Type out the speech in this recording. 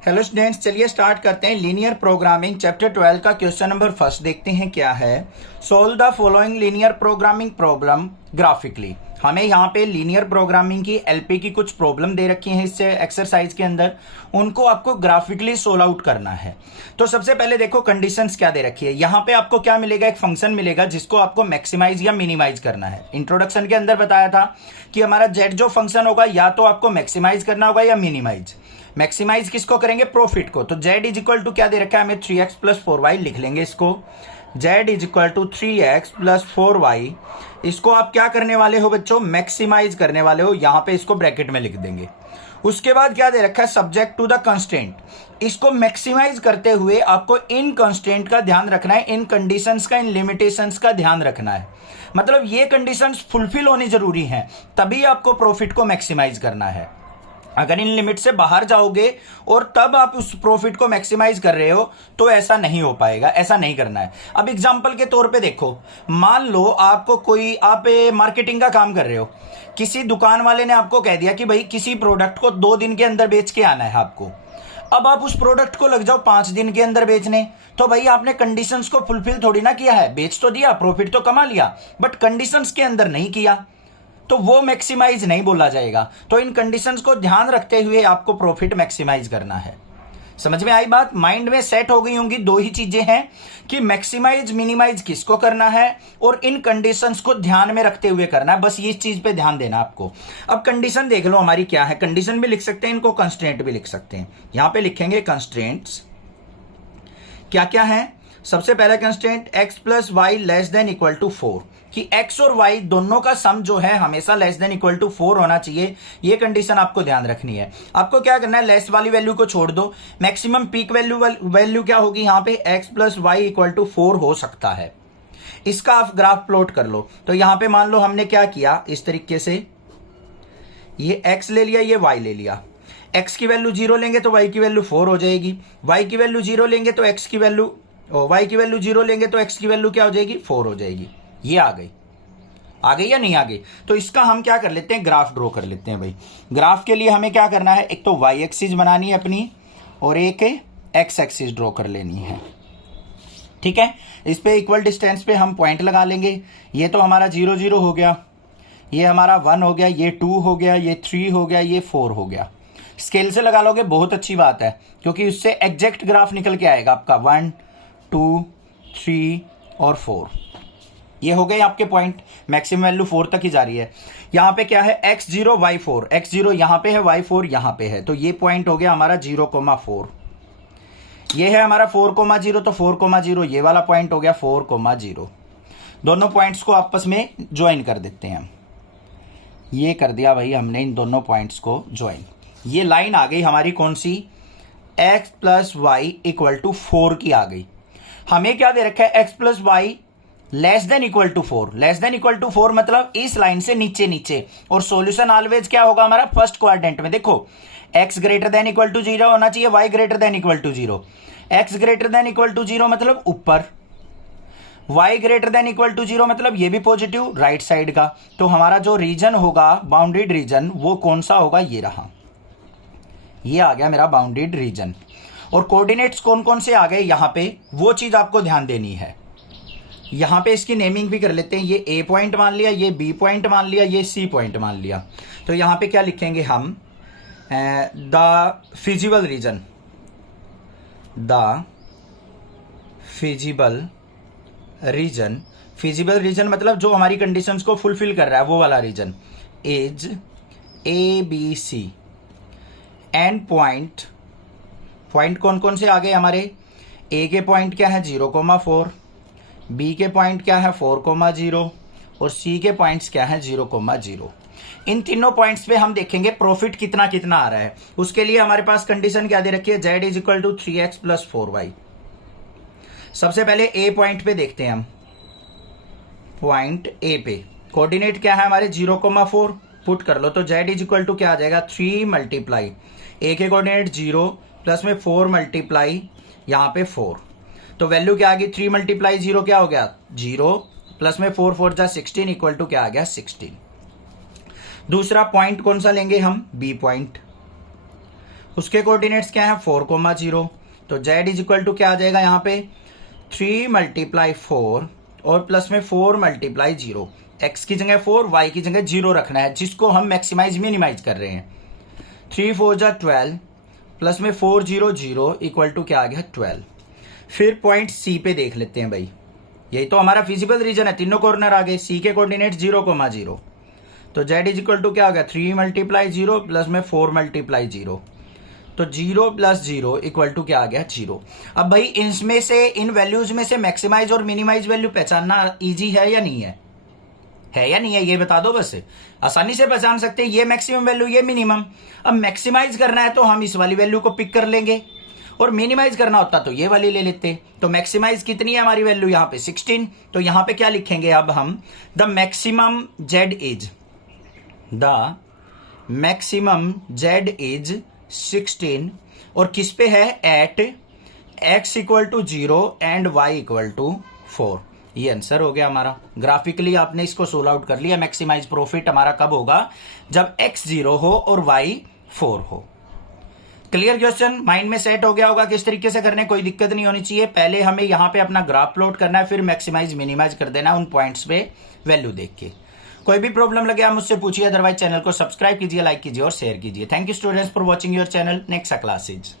Hello students, चलिए start करते हैं। लीनियर प्रोग्रामिंग चैप्टर 12 का क्वेश्चन नंबर फर्स्ट देखते हैं क्या है। Solve the following linear programming problem graphically. हमें यहाँ पे लीनियर प्रोग्रामिंग की एलपी की कुछ प्रॉब्लम दे रखी है इससे एक्सरसाइज के अंदर, उनको आपको ग्राफिकली सोल्व आउट करना है। तो सबसे पहले देखो कंडीशंस क्या दे रखी है। यहाँ पे आपको क्या मिलेगा, एक फंक्शन मिलेगा जिसको आपको मैक्सिमाइज या मिनिमाइज करना है। इंट्रोडक्शन के अंदर बताया था कि हमारा जेड जो फंक्शन होगा या तो आपको मैक्सिमाइज करना होगा या मिनिमाइज। मैक्सिमाइज किसको करेंगे, प्रॉफिट को। तो z इज इक्वल टू क्या दे रखा है हमें, 3x प्लस 4y लिख लेंगे इसको। z is equal to 3x plus 4y, इसको आप क्या करने वाले हो बच्चों, मैक्सिमाइज करने वाले हो। यहां पे इसको ब्रैकेट में लिख देंगे। उसके बाद क्या दे रखा है, सब्जेक्ट टू द कंस्ट्रेंट। इसको मैक्सिमाइज करते हुए आपको इन कंस्ट्रेंट का ध्यान रखना है, इन कंडीशंस का, इन लिमिटेशंस का ध्यान रखना है। मतलब ये कंडीशंस फुलफिल होनी जरूरी है, तभी आपको प्रॉफिट को मैक्सिमाइज करना है। अगर इन लिमिट से बाहर जाओगे और तब आप उस प्रॉफिट को मैक्सिमाइज कर रहे हो तो ऐसा नहीं हो पाएगा, ऐसा नहीं करना है। अब एग्जांपल के तौर पे देखो, मान लो आपको कोई, आप मार्केटिंग का काम कर रहे हो, किसी दुकान वाले ने आपको कह दिया कि भाई किसी प्रोडक्ट को 2 दिन के अंदर बेच के आना है आपको। अब आप उस प्रोडक्ट को लग जाओ 5 दिन के अंदर बेचने, तो भाई आपने कंडीशंस को फुलफिल थोड़ी ना किया है। बेच तो दिया, प्रॉफिट तो कमा लिया, बट कंडीशंस के अंदर नहीं किया, तो वो मैक्सिमाइज नहीं बोला जाएगा। तो इन कंडीशंस को ध्यान रखते हुए आपको प्रॉफिट मैक्सिमाइज करना है। समझ में आई बात, माइंड में सेट हो गई होंगी। 2 ही चीजें हैं कि मैक्सिमाइज मिनिमाइज किसको करना है और इन कंडीशंस को ध्यान में रखते हुए करना है। बस ये चीज पे ध्यान देना आपको। अब कंडीशन देख लो हमारी क्या है, कंडीशन भी लिख सकते हैं, इनको कंस्ट्रेंट भी लिख सकते हैं। यहां पे लिखेंगे कंस्ट्रेंट्स क्या क्या है। सबसे पहला constraint x plus Y less than equal to 4, कि x और y दोनों का सम जो है हमेशा लेस देन इक्वल टू 4 होना चाहिए। ये कंडीशन आपको ध्यान रखनी है। आपको क्या करना है, लेस वाली वैल्यू को छोड़ दो, मैक्सिमम पीक वैल्यू क्या होगी यहाँ पे, x plus Y equal to 4 हो सकता है। इसका आप ग्राफ प्लॉट कर लो। तो यहां पे मान लो हमने क्या किया, इस तरीके से ये x ले लिया, ये y ले लिया। x की वैल्यू 0 लेंगे तो y की वैल्यू 4 हो जाएगी, y की वैल्यू 0 लेंगे तो x की वैल्यू, y की वैल्यू 0 लेंगे तो x की वैल्यू क्या हो जाएगी, 4 हो जाएगी। ये आ गई या नहीं आ गई। तो इसका हम क्या कर लेते हैं, ग्राफ ड्रॉ कर लेते हैं भाई। ग्राफ के लिए हमें क्या करना है, एक तो y एक्सिस बनानी है अपनी और एक x एक्सिस ड्रॉ कर लेनी है। ठीक है, इस पे इक्वल डिस्टेंस पे हम पॉइंट लगा लेंगे। ये तो हमारा 0 0 हो गया, ये हमारा 1 हो गया, ये 2 हो गया, ये 3 हो गया, ये 4 हो गया। स्केल से लगा लोगे बहुत अच्छी बात है, क्योंकि उससे एग्जैक्ट ग्राफ निकल के आएगा आपका 1 2 3 और 4। ये हो गए आपके पॉइंट, मैक्सिमम वैल्यू 4 तक ही जा रही है। यहां पे क्या है, x0 y4, x0 यहां पे है, y4 यहां पे है। तो ये पॉइंट हो गया हमारा 0,4। ये है हमारा 4,0, तो 4,0 ये वाला पॉइंट हो गया 4,0। दोनों पॉइंट्स को आपस में ज्वाइन कर देते हैं। ये कर दिया भाई हमने इन दोनों पॉइंट्स को ज्वाइन। ये लाइन आ गई हमारी कौन सी, x plus Y equal to 4 की आ गई। हमें क्या दे रखा है, x plus Y less than equal to 4। Less than equal to 4 मतलब इस लाइन से नीचे नीचे, और सॉल्यूशन ऑलवेज क्या होगा हमारा, फर्स्ट क्वाड्रेंट में। देखो x greater than equal to 0 होना चाहिए, y greater than equal to 0। x greater than equal to 0 मतलब ऊपर, y greater than equal to 0 मतलब ये भी पॉजिटिव राइट साइड का। तो हमारा जो रीजन होगा, बाउंडेड रीजन, वो कौन सा होगा, ये रहा। ये आ गया मेरा बाउंडेड रीजन। और कोऑर्डिनेट्स कौन कौन से आ गए यहां पे, वो चीज आपको ध्यान देनी है। यहां पे इसकी नेमिंग भी कर लेते हैं। ये A पॉइंट मान लिया, ये B पॉइंट मान लिया, ये C पॉइंट मान लिया। तो यहां पे क्या लिखेंगे हम, the feasible region, the feasible region. Feasible region मतलब जो हमारी कंडीशंस को फुलफिल कर रहा है, वो वाला region is ABC। And point, point कौन कौन से आ गए हमारे, A के पॉइंट क्या है 0,4, B के पॉइंट क्या है 4,0 और C के पॉइंट्स क्या है 0,0। इन तीनों पॉइंट्स पे हम देखेंगे प्रॉफिट कितना कितना आ रहा है। उसके लिए हमारे पास कंडीशन क्या दे रखी है, z is equal to 3x plus 4y। सबसे पहले A पॉइंट पे देखते हैं हम। पॉइंट A पे कोऑर्डिनेट क्या है हमारे 0,4, पुट कर लो। तो z इज इक्वल टू क्या आ जाएगा, 3 मल्टीप्लाई A के कोऑर्डिनेट 0 प्लस में 4 मल्टीप्लाई यहां पे 4। तो वैल्यू क्या आ गई, 3 मल्टीप्लाई 0 क्या हो गया 0, प्लस में 4 4 जा 16 इक्वल टू क्या आ गया 16। दूसरा पॉइंट कौन सा लेंगे हम, B पॉइंट। उसके कोऑर्डिनेट्स क्या है 4,0, तो z इज इक्वल टू क्या आ जाएगा यहाँ पे 3 × 4 और प्लस में 4 × 0। x की जगह 4, y की जगह 0 रखना है, जिसको हम मैक्सिमाइज मिनिमाइज कर रहे हैं। 3 4 जा 12 प्लस में 4 0 0 इक्वल टू क्या आ गया 12। फिर पॉइंट सी पे देख लेते हैं भाई, यही तो हमारा फिजिबल रीजन है, तीनों कॉर्नर आ गए। सी के कोऑर्डिनेट 0,0, तो z इज इक्वल टू क्या हो गया 3 × 0 प्लस में 4 × 0, तो 0 + 0 इक्वल टू क्या आ गया 0। अब भाई इनमें से, इन वैल्यूज में से मैक्सिमाइज और मिनिमाइज वैल्यू पहचानना इजी है या नहीं है? है या नहीं है ये बता दो, बस आसानी से पहचान सकते हैं, ये मैक्सिमम वैल्यू ये मिनिमम। अब मैक्सिमाइज करना है तो हम इस वाली वैल्यू को पिक कर लेंगे, और मिनिमाइज करना होता तो ये वाली ले लेते। तो मैक्सिमाइज कितनी है हमारी वैल्यू यहाँ पे 16, तो यहाँ पे क्या लिखेंगे अब हम, द मैक्सिमम z इज 16, और किस पे है एट x = 0 एंड y = 4। ये आंसर हो गया हमारा। ग्राफिकली आपने इसको सोल्व आउट कर लिया। मैक्सिमाइज प्रॉफिट हमारा कब होगा, जब x 0 हो और y 4 हो। क्लियर क्वेश्चन, माइंड में सेट हो गया होगा किस तरीके से करने, कोई दिक्कत नहीं होनी चाहिए। पहले हमें यहां पे अपना ग्राफ प्लॉट करना है, फिर मैक्सिमाइज मिनिमाइज कर देना उन पॉइंट्स पे वैल्यू देख के। कोई भी प्रॉब्लम लगे आप मुझसे पूछिए, अदरवाइज चैनल को सब्सक्राइब कीजिए, लाइक कीजिए और शेयर कीजिए। Thank you students for watching your channel. Next classes.